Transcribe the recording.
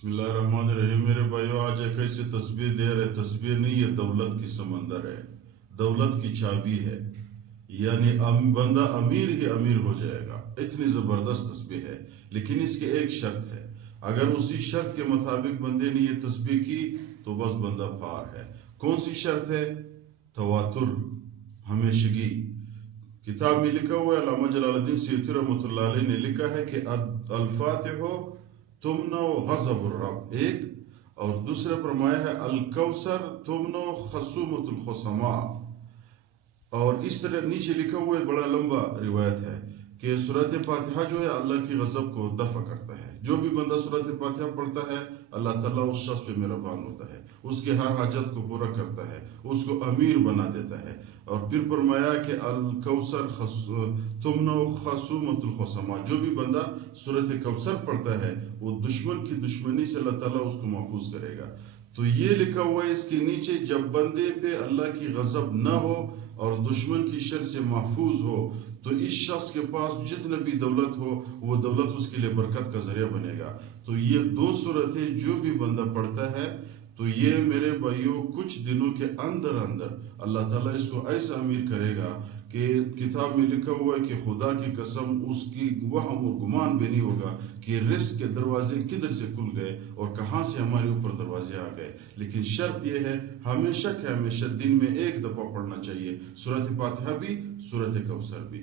بسم اللہ الرحمن الرحیم. میرے بھائیو، آج ایک ایسی تصویر دے رہے. تصویر نہیں، یہ دولت کی سمندر ہے، دولت کی چابی ہے. یعنی بندہ امیر ہی امیر ہو جائے گا، اتنی زبردست تصویر ہے. لیکن اس کی ایک شرط ہے، اگر اسی شرط کے مطابق بندے نے یہ تصویر کی تو بس بندہ پار ہے. کون سی شرط ہے؟ تواتر، ہمیشگی. کتاب میں لکھا ہوا ہے، علامہ جلال الدین سیوطی رحمۃ اللہ علیہ نے لکھا ہے کہ الفاتح تمنع غضب الرب ایک، اور دوسرے فرمایا ہے الکوثر تمنع خصومت الخصماء. اور اس طرح نیچے لکھا ہوا ایک بڑا لمبا روایت ہے کہ سورۃ فاتحہ جو ہے اللہ کی غضب کو دفع کرتا ہے. جو بھی بندہ سورۃ فاتحہ پڑھتا ہے اللہ تعالیٰ اس شخص پہ مہربان ہوتا ہے، اس کے ہر حاجت کو پورا کرتا ہے، اس کو امیر بنا دیتا ہے. اور پھر فرمایا کہ الکوثر تمنع خصومت الخصماء، جو بھی بندہ سورۃ کوثر پڑھتا ہے وہ دشمن کی دشمنی سے اللہ تعالیٰ اس کو محفوظ کرے گا. تو یہ لکھا ہوا ہے اس کے نیچے، جب بندے پہ اللہ کی غضب نہ ہو اور دشمن کی شر سے محفوظ ہو تو اس شخص کے پاس جتنا بھی دولت ہو وہ دولت اس کے لیے برکت کا ذریعہ بنے گا. تو یہ دو صورتیں جو بھی بندہ پڑھتا ہے تو یہ میرے بھائیوں کچھ دنوں کے اندر اندر اللہ تعالیٰ اس کو ایسا امیر کرے گا کہ کتاب میں لکھا ہوا ہے کہ خدا کی قسم اس کی وہم و گمان بھی نہیں ہوگا کہ رزق کے دروازے کدھر سے کھل گئے اور کہاں سے ہمارے اوپر دروازے آ گئے. لیکن شرط یہ ہے، ہمیشہ دن میں ایک دفعہ پڑھنا چاہیے سورۃ فاتحہ بھی، سورۃ کوثر بھی.